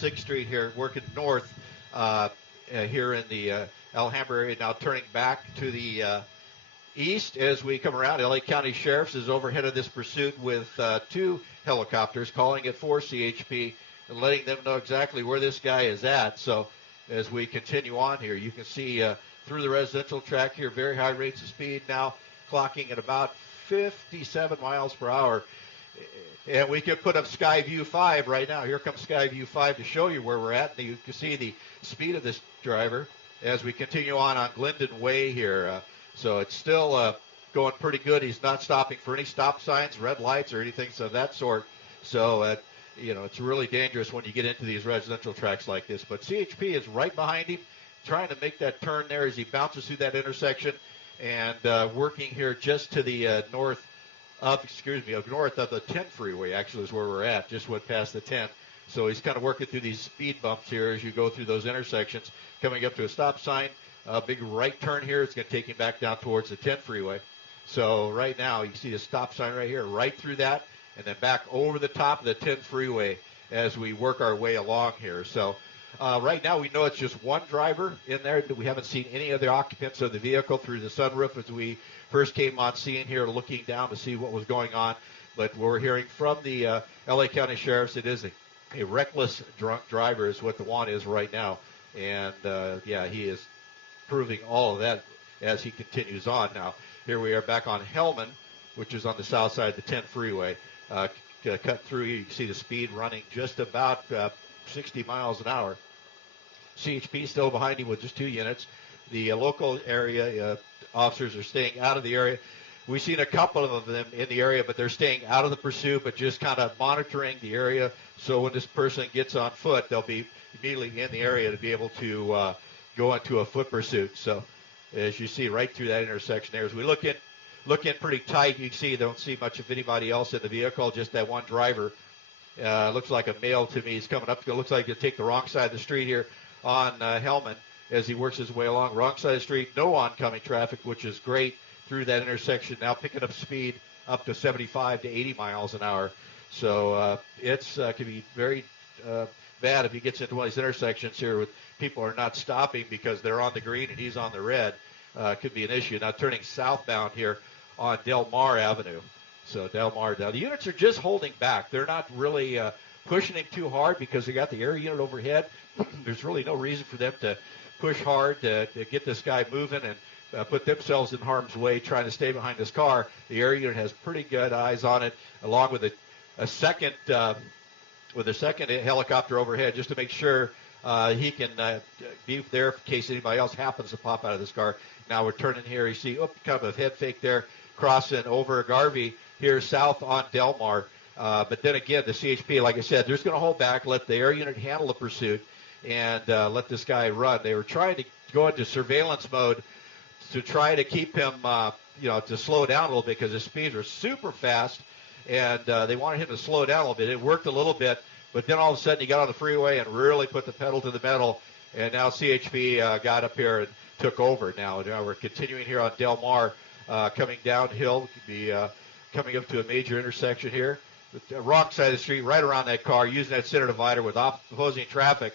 6th Street here, working north here in the Alhambra area, now turning back to the east as we come around. LA County Sheriff's is overhead of this pursuit with 2 helicopters, calling it for CHP and letting them know exactly where this guy is at. So as we continue on here, you can see through the residential track here, very high rates of speed now, clocking at about 57 miles per hour. And we could put up Skyview 5 right now. Here comes Skyview 5 to show you where we're at. And you can see the speed of this driver as we continue on Glendon Way here. So it's still going pretty good. He's not stopping for any stop signs, red lights, or anything of that sort. So, you know, it's really dangerous when you get into these residential tracks like this. But CHP is right behind him, trying to make that turn there as he bounces through that intersection, and working here just to the north of the 10 freeway, actually, is where we're at. Just went past the 10. So he's kind of working through these speed bumps here as you go through those intersections, coming up to a stop sign. A big right turn here. It's going to take him back down towards the 10 freeway. So right now, you can see the stop sign right here, right through that, and then back over the top of the 10 freeway as we work our way along here. So right now, we know it's just one driver in there. We haven't seen any of the occupants of the vehicle through the sunroof as we first came on scene here, looking down to see what was going on. But we're hearing from the LA County Sheriff's, it is a reckless drunk driver is what the want is right now. And, yeah, he is proving all of that as he continues on. Now, here we are back on Hellman, which is on the south side of the 10 freeway. Cut through, you can see the speed running just about 60 miles an hour. CHP still behind him with just 2 units. The local area officers are staying out of the area. We've seen a couple of them in the area, but they're staying out of the pursuit, but just kind of monitoring the area. So when this person gets on foot, they'll be immediately in the area to be able to go into a foot pursuit. So as you see right through that intersection there, as we look in pretty tight, you can see don't see much of anybody else in the vehicle, just that one driver. Looks like a male to me. He's coming up. It looks like he'll take the wrong side of the street here on Hellman as he works his way along. Wrong side of the street, no oncoming traffic, which is great through that intersection. Now picking up speed up to 75 to 80 miles an hour. So it's can be very bad if he gets into one of these intersections here with people are not stopping because they're on the green and he's on the red. Could be an issue. Now turning southbound here on Del Mar Avenue. So Del Mar, now the units are just holding back. They're not really pushing him too hard because they got the air unit overhead. There's really no reason for them to push hard to get this guy moving and put themselves in harm's way trying to stay behind this car. The air unit has pretty good eyes on it, along with a second helicopter overhead just to make sure he can be there in case anybody else happens to pop out of this car. Now we're turning here. You see, kind of a head fake there, crossing over Garvey here south on Del Mar. But then again, the CHP, like I said, they're just going to hold back, let the air unit handle the pursuit, and let this guy run. They were trying to go into surveillance mode to try to keep him, to slow down a little bit because his speeds are super fast, and they wanted him to slow down a little bit. It worked a little bit, but then all of a sudden he got on the freeway and really put the pedal to the metal, and now CHP got up here and took over. Now we're continuing here on Del Mar, coming downhill, be coming up to a major intersection here. The wrong side of the street, right around that car, using that center divider with opposing traffic.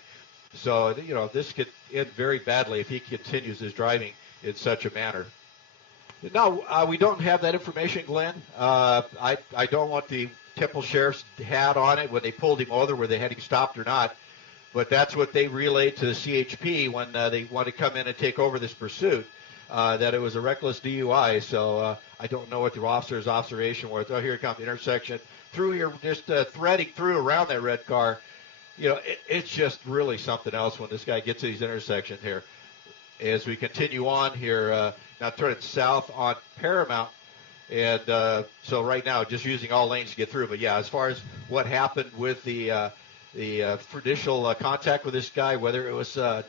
So, this could end very badly if he continues his driving in such a manner. Now, we don't have that information, Glenn. I don't want the Temple Sheriff's hat on it when they pulled him over, whether they had him stopped or not. But that's what they relayed to the CHP when they wanted to come in and take over this pursuit, that it was a reckless DUI. So I don't know what the officer's observation was. Oh, here it comes, the intersection. Through here, just threading through around that red car. It's just really something else when this guy gets to these intersections here. As we continue on here, now turning south on Paramount. And so right now, just using all lanes to get through. But, yeah, as far as what happened with the initial contact with this guy, whether it was a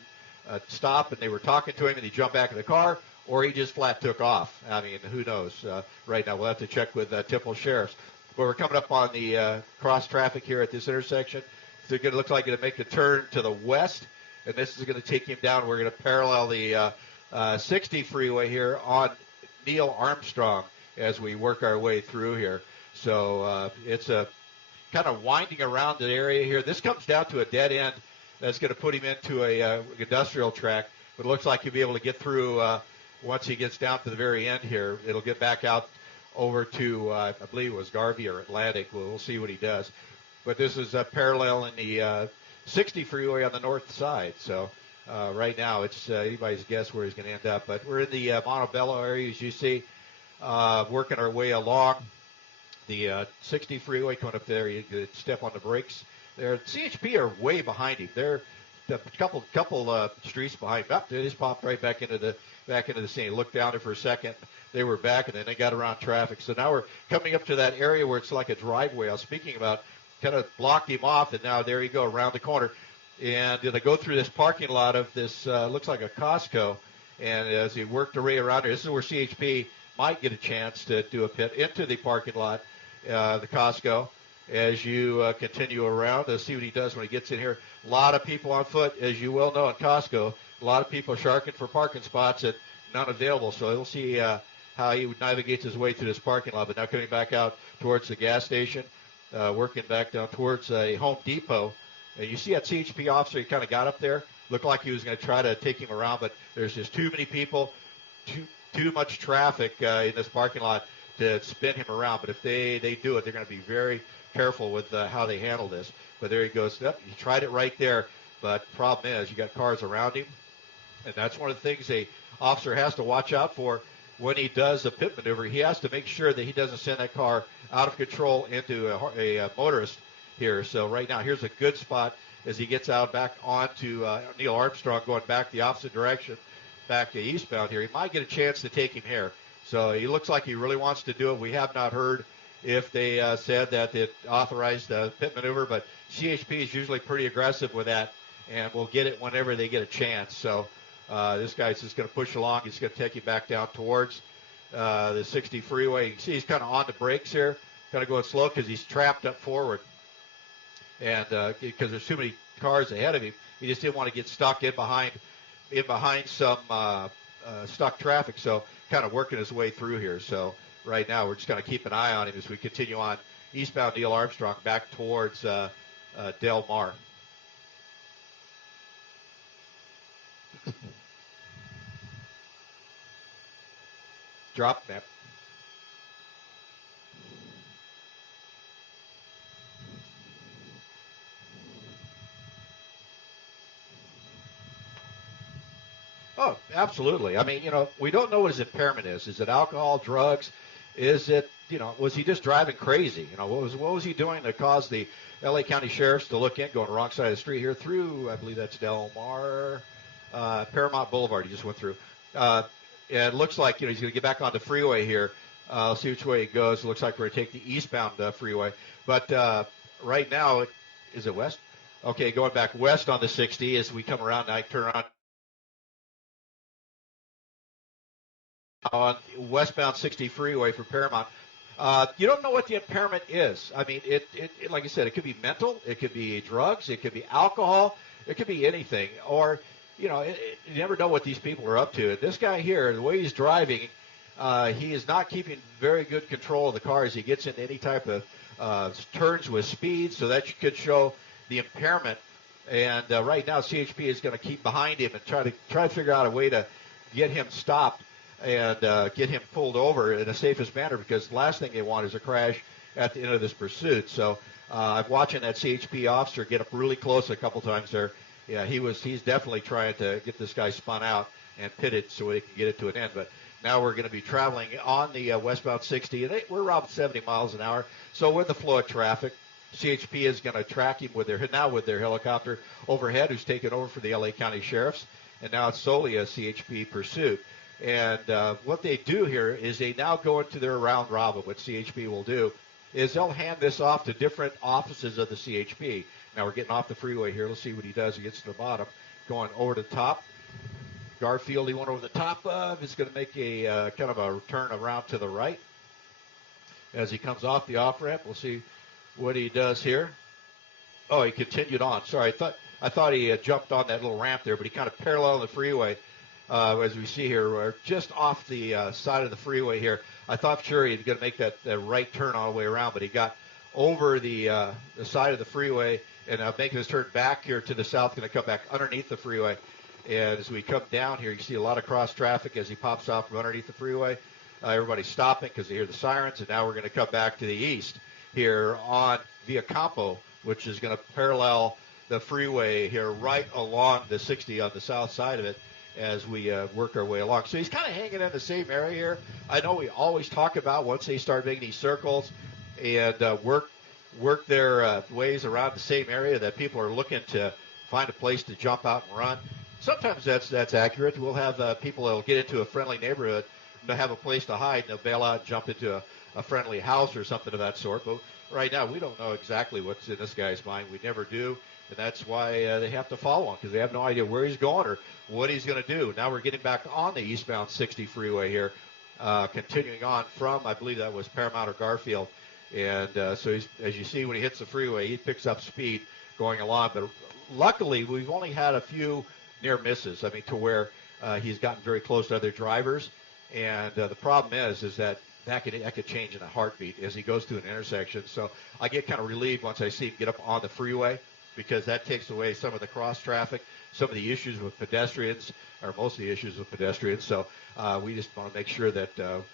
stop and they were talking to him and he jumped back in the car, or he just flat took off. I mean, who knows? Right now, we'll have to check with Temple Sheriff's. But we're coming up on the cross traffic here at this intersection. So it looks like it'll make the turn to the west, and this is going to take him down. We're going to parallel the 60 freeway here on Neil Armstrong as we work our way through here. So it's a kind of winding around the area here. This comes down to a dead end that's going to put him into a industrial track. But it looks like he'll be able to get through once he gets down to the very end here. It'll get back out over to, I believe it was Garvey or Atlantic. We'll see what he does. But this is parallel in the 60 freeway on the north side. So right now it's anybody's guess where he's going to end up. But we're in the Montebello area, as you see, working our way along the 60 freeway. Coming up there, you could step on the brakes. There, CHP are way behind him. They're a couple streets behind him. They just popped right back into the scene. Looked down there for a second. They were back, and then they got around traffic. So now we're coming up to that area where it's like a driveway I was speaking about. Kind of blocked him off, and now there you go around the corner. And they go through this parking lot of this looks like a Costco. And as he worked their way around here, this is where CHP might get a chance to do a pit into the parking lot, the Costco. As you continue around, see what he does when he gets in here. A lot of people on foot, as you well know, in Costco. A lot of people sharking for parking spots that none available. So we'll see how he navigates his way through this parking lot. But now coming back out towards the gas station, working back down towards a Home Depot. And you see that CHP officer, he kind of got up there. Looked like he was going to try to take him around, but there's just too many people, too much traffic in this parking lot to spin him around. But if they do it, they're going to be very careful with how they handle this. But there he goes. Yep, he tried it right there. But problem is, you got cars around him. And that's one of the things a officer has to watch out for when he does a pit maneuver. He has to make sure that he doesn't send that car out of control into a motorist here. So right now, here's a good spot as he gets out back onto Neil Armstrong, going back the opposite direction, back to eastbound here. He might get a chance to take him here. So he looks like he really wants to do it. We have not heard if they said that it authorized the pit maneuver, but CHP is usually pretty aggressive with that, and will get it whenever they get a chance. So this guy's just going to push along. He's going to take you back down towards the 60 freeway. You can see he's kind of on the brakes here, kind of going slow because he's trapped up forward. And because there's too many cars ahead of him, he just didn't want to get stuck in behind some stuck traffic. So kind of working his way through here. So right now we're just going to keep an eye on him as we continue on eastbound Neil Armstrong back towards Del Mar. Drop map. Oh, absolutely. I mean, we don't know what his impairment is. Is it alcohol, drugs? Is it, was he just driving crazy? What was he doing that caused the L.A. County Sheriffs to look in, going the wrong side of the street here through, I believe that's Del Mar, Paramount Boulevard he just went through. It looks like, he's going to get back on the freeway here. I'll see which way he goes. It looks like we're going to take the eastbound freeway. But right now, is it west? Okay, going back west on the 60 as we come around, I turn on westbound 60 freeway for Paramount. You don't know what the impairment is. I mean, it like I said, it could be mental, it could be drugs, it could be alcohol, it could be anything. Or, you never know what these people are up to. This guy here, the way he's driving, he is not keeping very good control of the car as he gets into any type of turns with speed, so that could show the impairment. And right now, CHP is going to keep behind him and try to figure out a way to get him stopped and get him pulled over in the safest manner, because the last thing they want is a crash at the end of this pursuit. So I'm watching that CHP officer get up really close a couple times there. Yeah, he's definitely trying to get this guy spun out and pitted so he can get it to an end. But now we're going to be traveling on the westbound 60, and we're around 70 miles an hour. So with the flow of traffic, CHP is going to track him with their helicopter overhead, who's taken over for the L.A. County Sheriffs, and now it's solely a CHP pursuit. And what they do here is they now go into their round robin. What CHP will do is they'll hand this off to different offices of the CHP. Now we're getting off the freeway here. Let's see what he does. He gets to the bottom, going over the top. Garfield, he went over the top of. He's going to make a kind of a turn around to the right as he comes off the off-ramp. We'll see what he does here. Oh, he continued on. Sorry, I thought he jumped on that little ramp there, but he kind of paralleled the freeway. As we see here, we're just off the side of the freeway here. I thought sure he was going to make that right turn all the way around, but he got over the side of the freeway and making this turn back here to the south, going to come back underneath the freeway. And as we come down here, you see a lot of cross traffic as he pops off from underneath the freeway. Everybody's stopping because they hear the sirens, and now we're going to come back to the east here on Via Campo, which is going to parallel the freeway here right along the 60 on the south side of it as we work our way along. So he's kind of hanging in the same area here. I know we always talk about once they start making these circles and work their ways around the same area that people are looking to find a place to jump out and run. Sometimes that's accurate. We'll have people that will get into a friendly neighborhood to have a place to hide, and they'll bail out and jump into a friendly house or something of that sort. But right now, we don't know exactly what's in this guy's mind. We never do, and that's why they have to follow him, because they have no idea where he's going or what he's going to do. Now we're getting back on the eastbound 60 freeway here, continuing on from, I believe that was Paramount or Garfield. And so he's, as you see, when he hits the freeway, he picks up speed going along. But luckily, we've only had a few near misses, I mean, to where he's gotten very close to other drivers. And the problem is that could change in a heartbeat as he goes through an intersection. So I get kind of relieved once I see him get up on the freeway, because that takes away some of the cross traffic, some of the issues with pedestrians, or most of the issues with pedestrians. So we just want to make sure that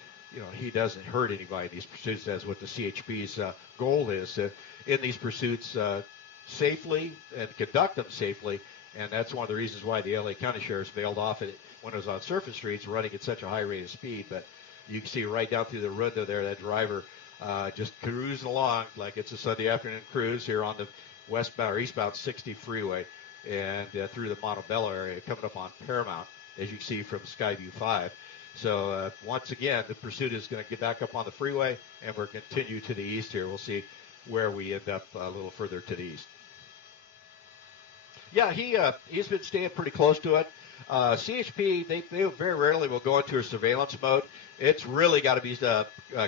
he doesn't hurt anybody in these pursuits. That's what the CHP's goal is, in these pursuits safely and conduct them safely. And that's one of the reasons why the LA County Sheriff's bailed off it when it was on surface streets running at such a high rate of speed. But you can see right down through the window there, that driver just cruising along like it's a Sunday afternoon cruise here on the westbound or eastbound 60 freeway and through the Montebello area, coming up on Paramount, as you can see from Skyview 5. So once again, the pursuit is going to get back up on the freeway, and we're going to continue to the east here. We'll see where we end up a little further to the east. Yeah, he's been staying pretty close to it. CHP, they very rarely will go into a surveillance mode. It's really got to be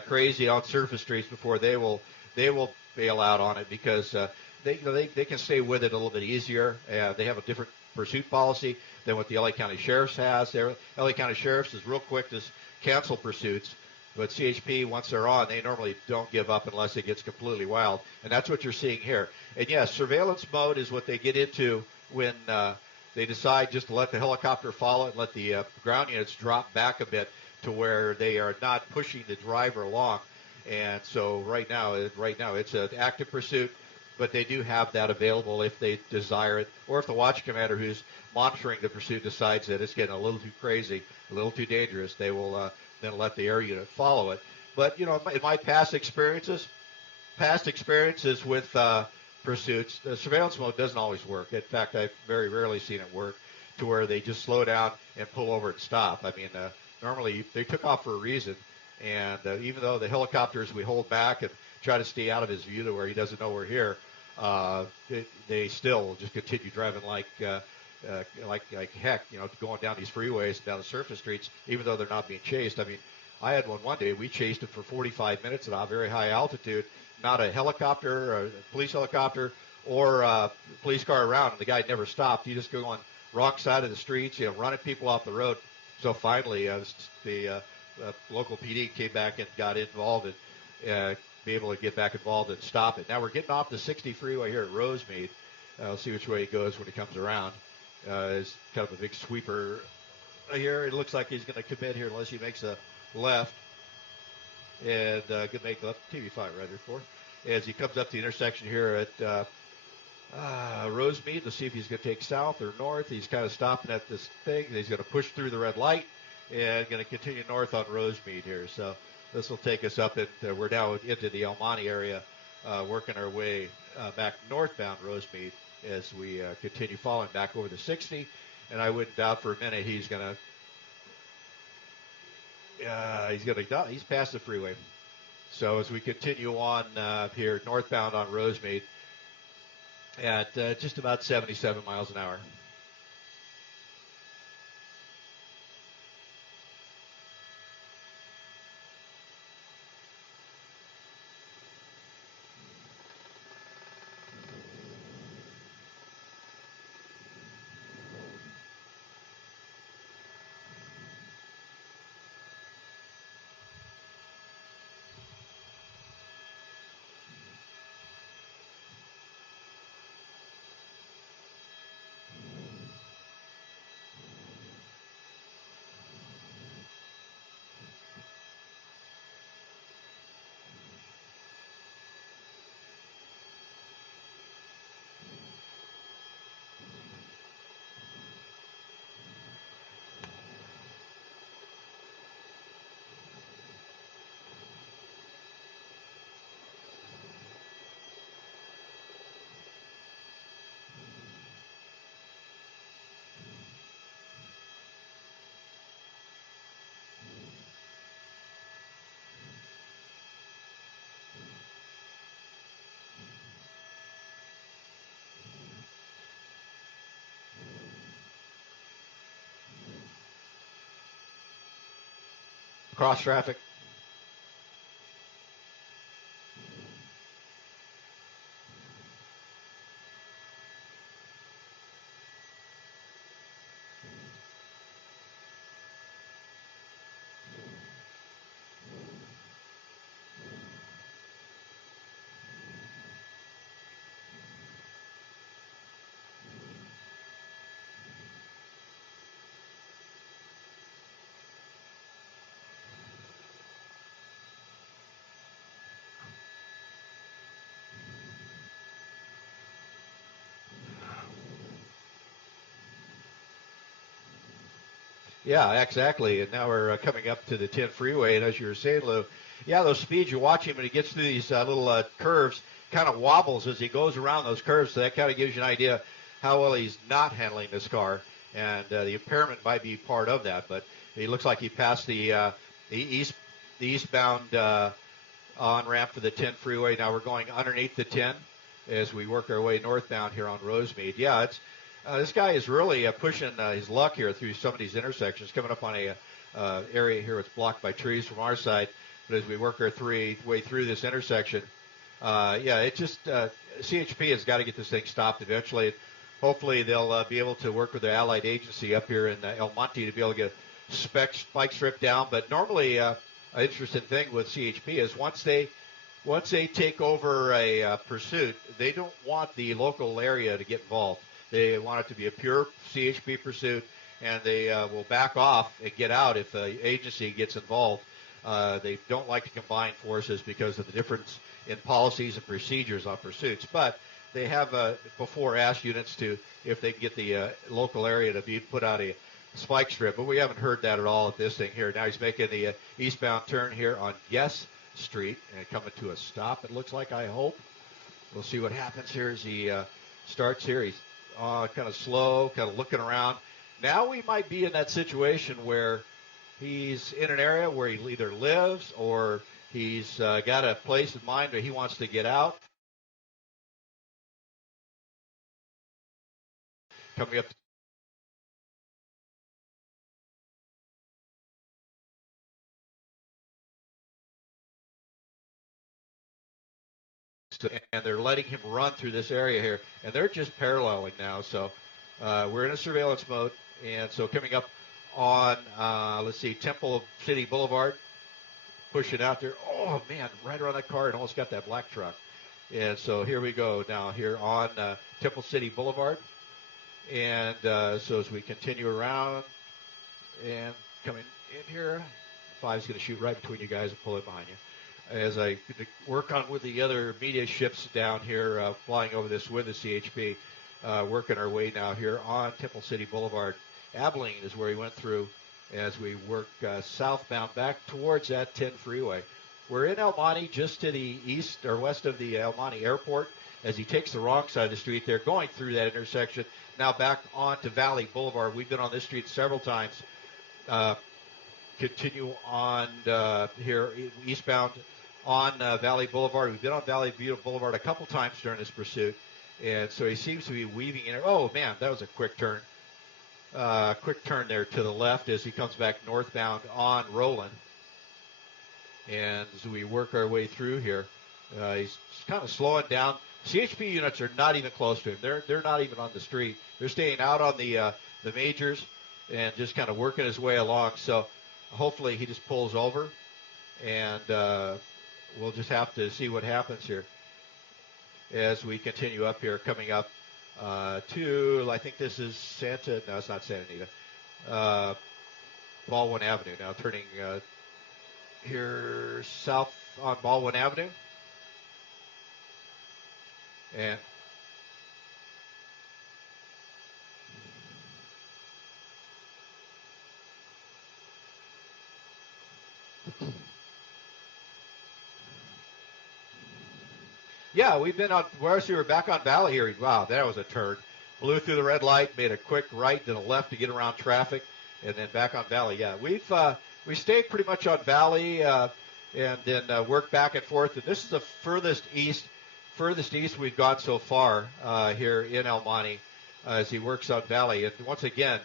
crazy on surface streets before they will bail out on it, because they can stay with it a little bit easier. They have a different pursuit policy than what the LA County Sheriff's has. The LA County Sheriff's is real quick to cancel pursuits, but CHP, once they're on, they normally don't give up unless it gets completely wild, and that's what you're seeing here. And yes, surveillance mode is what they get into when they decide just to let the helicopter follow it, let the ground units drop back a bit to where they are not pushing the driver along. And so right now it's an active pursuit, but they do have that available if they desire it, or if the watch commander who's monitoring the pursuit decides that it's getting a little too crazy, a little too dangerous, they will then let the air unit follow it. But, in my past experiences with pursuits, the surveillance mode doesn't always work. In fact, I've very rarely seen it work to where they just slow down and pull over and stop. I mean, normally they took off for a reason, and even though the helicopters, we hold back and try to stay out of his view to where he doesn't know we're here, they still just continue driving like heck, going down these freeways, down the surface streets, even though they're not being chased. I mean, I had one day, we chased it for 45 minutes at a very high altitude, not a helicopter, a police helicopter, or a police car around, and the guy never stopped. He just go on wrong side of the streets, running people off the road. So finally, the local PD came back and got involved and be able to get back involved and stop it. Now we're getting off the 60 freeway here at Rosemead. We'll see which way he goes when he comes around. It's kind of a big sweeper here. It looks like he's going to commit here unless he makes a left. And good make left, TV5 right there for. As he comes up the intersection here at Rosemead, let's see if he's going to take south or north. He's kind of stopping at this thing. He's going to push through the red light and going to continue north on Rosemead here. So this will take us up, and we're now into the El Monte area, working our way back northbound Rosemead as we continue following back over the 60. And I wouldn't doubt for a minute he's past the freeway. So as we continue on here northbound on Rosemead at just about 77 miles an hour. cross traffic. Yeah, exactly. And now we're coming up to the 10 freeway, and as you were saying, Lou, yeah, those speeds, you watch him when he gets through these little curves, kind of wobbles as he goes around those curves, so that kind of gives you an idea how well he's not handling this car, and the impairment might be part of that, but he looks like he passed the eastbound on-ramp for the 10 freeway. Now we're going underneath the 10 as we work our way northbound here on Rosemead. Yeah, it's this guy is really pushing his luck here through some of these intersections, coming up on a area here that's blocked by trees from our side. But as we work our way through this intersection, yeah, it just CHP has got to get this thing stopped eventually. Hopefully they'll be able to work with their allied agency up here in El Monte to be able to get a spike strip down. But normally, an interesting thing with CHP is once they take over a pursuit, they don't want the local area to get involved. They want it to be a pure CHP pursuit, and they will back off and get out if the agency gets involved. They don't like to combine forces because of the difference in policies and procedures on pursuits. But they have before asked units to, if they can get the local area to be put out a spike strip. But we haven't heard that at all at this thing here. Now he's making the eastbound turn here on Yes Street and coming to a stop, it looks like, I hope. We'll see what happens here as he starts here. He's kind of slow, kind of looking around. Now we might be in that situation where he's in an area where he either lives or he's got a place in mind where he wants to get out. Coming up. And they're letting him run through this area here, and they're just paralleling now. So we're in a surveillance mode, and so coming up on, let's see, Temple City Boulevard, pushing out there. Oh, man, right around that car and almost got that black truck. And so here we go now here on Temple City Boulevard. And so as we continue around and coming in here, 5's going to shoot right between you guys and pull it behind you. As I work on with the other media ships down here, flying over this with the CHP, working our way now here on Temple City Boulevard. Abilene is where he went through as we work southbound back towards that 10 freeway. We're in El Monte, just to the east or west of the El Monte Airport, as he takes the wrong side of the street there, going through that intersection. Now back onto Valley Boulevard. We've been on this street several times. Continue on here eastbound on Valley Boulevard. We've been on Valley Boulevard a couple times during this pursuit, and so he seems to be weaving in. Oh, man, that was a quick turn. Quick turn there to the left as he comes back northbound on Roland. And as we work our way through here, he's kind of slowing down. CHP units are not even close to him. They're not even on the street. They're staying out on the majors and just kind of working his way along. So hopefully he just pulls over, and we'll just have to see what happens here as we continue up here, coming up to, I think this is Santa, no, it's not Santa Anita, Baldwin Avenue. Now turning here south on Baldwin Avenue. And yeah, we've been on, whereas we were back on Valley here. Wow, that was a turn. Blew through the red light, made a quick right to the left to get around traffic, and then back on Valley. Yeah, we stayed pretty much on Valley and then worked back and forth. And this is the furthest east we've gone so far here in El Monte as he works on Valley. And once again,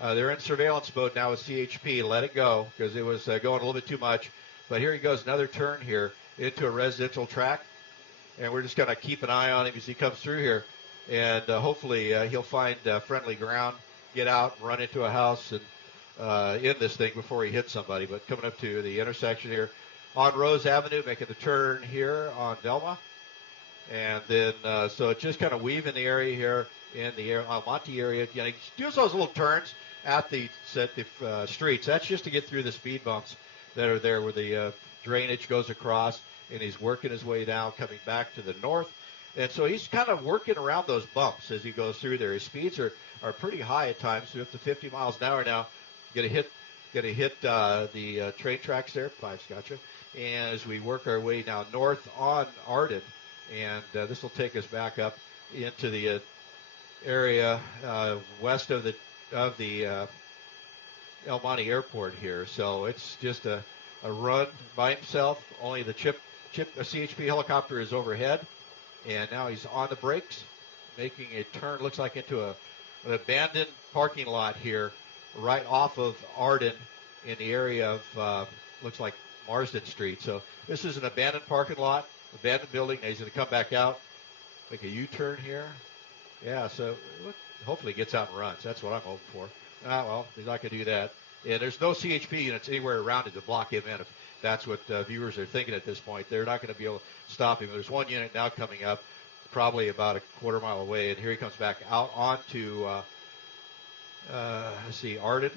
They're in surveillance mode now with CHP. Let it go because it was going a little bit too much. But here he goes, another turn here into a residential tract. And we're just going to keep an eye on him as he comes through here. And hopefully he'll find friendly ground, get out, run into a house, and end this thing before he hits somebody. But coming up to the intersection here on Rose Avenue, making the turn here on Delma. And then, so it's just kind of weaving the area here in the Almonte area. You know, he does those little turns at the streets. That's just to get through the speed bumps that are there where the drainage goes across, and he's working his way down, coming back to the north. And so he's kind of working around those bumps as he goes through there. His speeds are pretty high at times, up to 50 miles an hour now. Gonna hit the train tracks there. Five's gotcha. And as we work our way now north on Arden, and this will take us back up into the area west of the El Monte Airport here. So it's just a run by himself. Only the CHP helicopter is overhead, and now he's on the brakes, making a turn. Looks like into an abandoned parking lot here, right off of Arden, in the area of looks like Marsden Street. So this is an abandoned parking lot, abandoned building. Now he's going to come back out, make a U-turn here. Yeah, so hopefully he gets out and runs. That's what I'm hoping for. Well, he's not going to do that. And there's no CHP units anywhere around it to block him in. If that's what viewers are thinking at this point, they're not going to be able to stop him. There's one unit now coming up, probably about a quarter mile away, and here he comes back out onto, let's see, Arden.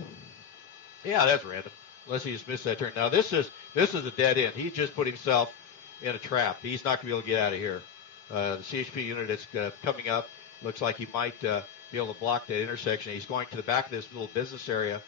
Yeah, that's random. Unless he just missed that turn. Now this is a dead end. He just put himself in a trap. He's not going to be able to get out of here. The CHP unit that's coming up looks like he might be able to block that intersection. He's going to the back of this little business area.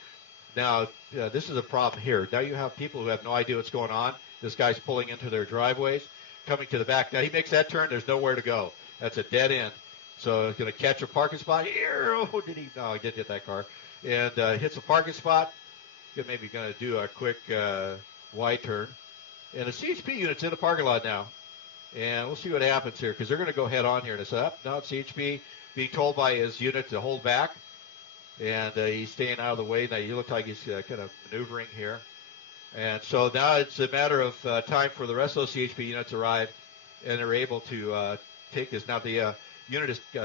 Now, this is a problem here. Now you have people who have no idea what's going on. This guy's pulling into their driveways, coming to the back. Now he makes that turn. There's nowhere to go. That's a dead end. So he's going to catch a parking spot. Oh, did he? No, he didn't hit that car. And hits a parking spot. Maybe going to do a quick Y turn. And the CHP unit's in the parking lot now. And we'll see what happens here, because they're going to go head on here. And it's up. Now CHP being told by his unit to hold back. And he's staying out of the way. Now you look like he's kind of maneuvering here. And so now it's a matter of time for the rest of those CHP units to arrive, and they're able to take this. Now the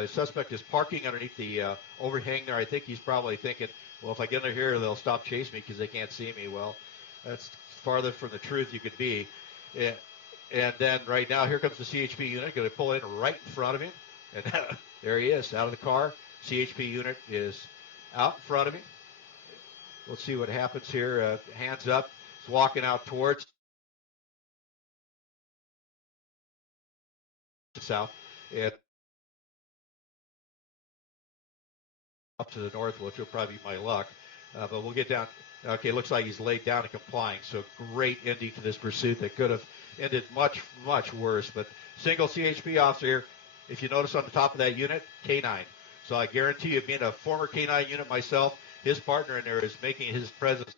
suspect is parking underneath the overhang there. I think he's probably thinking, well, if I get under here, they'll stop chasing me because they can't see me. Well, that's farther from the truth you could be. And then right now, here comes the CHP unit, going to pull in right in front of him. And there he is, out of the car. CHP unit is out in front of him. We'll see what happens here. Hands up. He's walking out towards the south. And up to the north, which will probably be my luck. But we'll get down. Okay, looks like he's laid down and complying. So great ending to this pursuit that could have ended much, much worse. But single CHP officer here. If you notice on the top of that unit, K9. So I guarantee you, being a former K9 unit myself, his partner in there is making his presence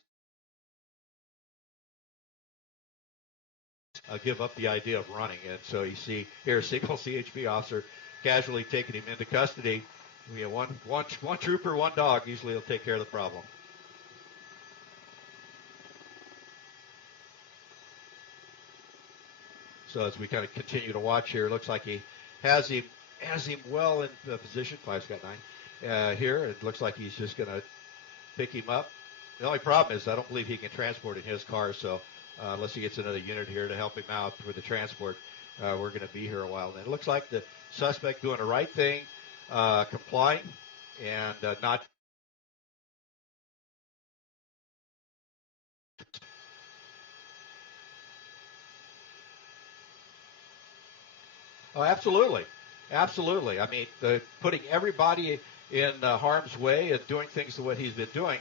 give up the idea of running. And so you see here, a single CHP officer casually taking him into custody. We have one trooper, one dog. Usually he'll take care of the problem. So as we kind of continue to watch here, it looks like he has him well in position. Five's got 9 here. It looks like he's just going to pick him up. The only problem is I don't believe he can transport in his car, so unless he gets another unit here to help him out with the transport, we're going to be here a while. And it looks like the suspect doing the right thing, complying, and not. Oh, absolutely. Absolutely. I mean, putting everybody in harm's way and doing things the way he's been doing.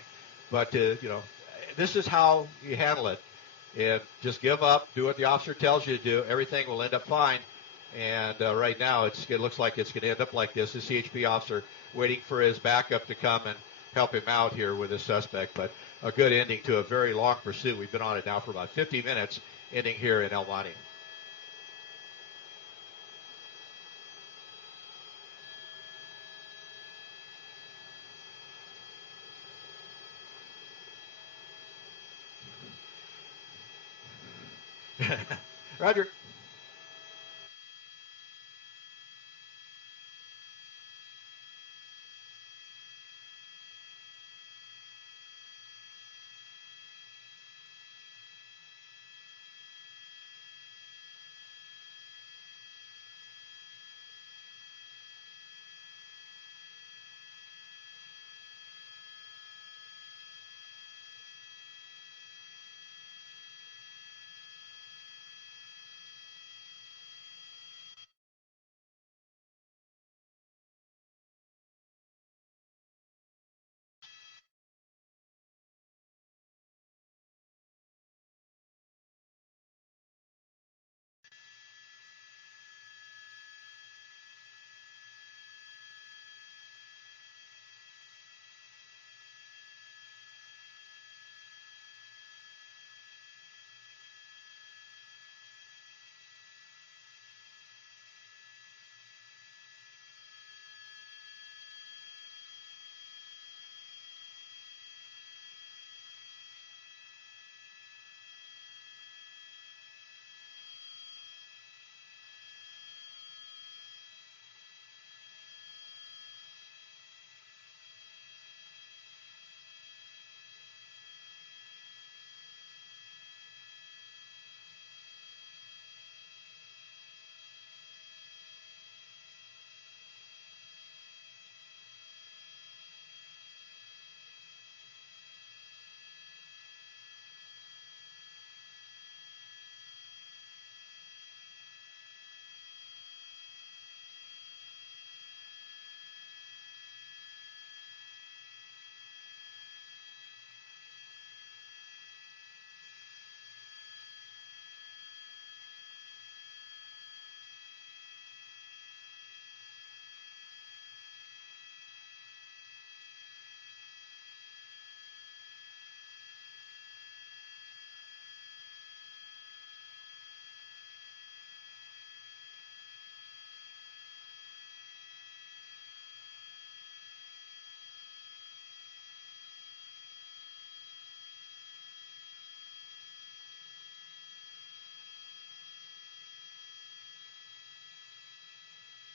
But, this is how you handle it. And just give up, do what the officer tells you to do. Everything will end up fine. And right now, it looks like it's going to end up like this. The CHP officer waiting for his backup to come and help him out here with his suspect. But a good ending to a very long pursuit. We've been on it now for about 50 minutes, ending here in El Monte. Roger.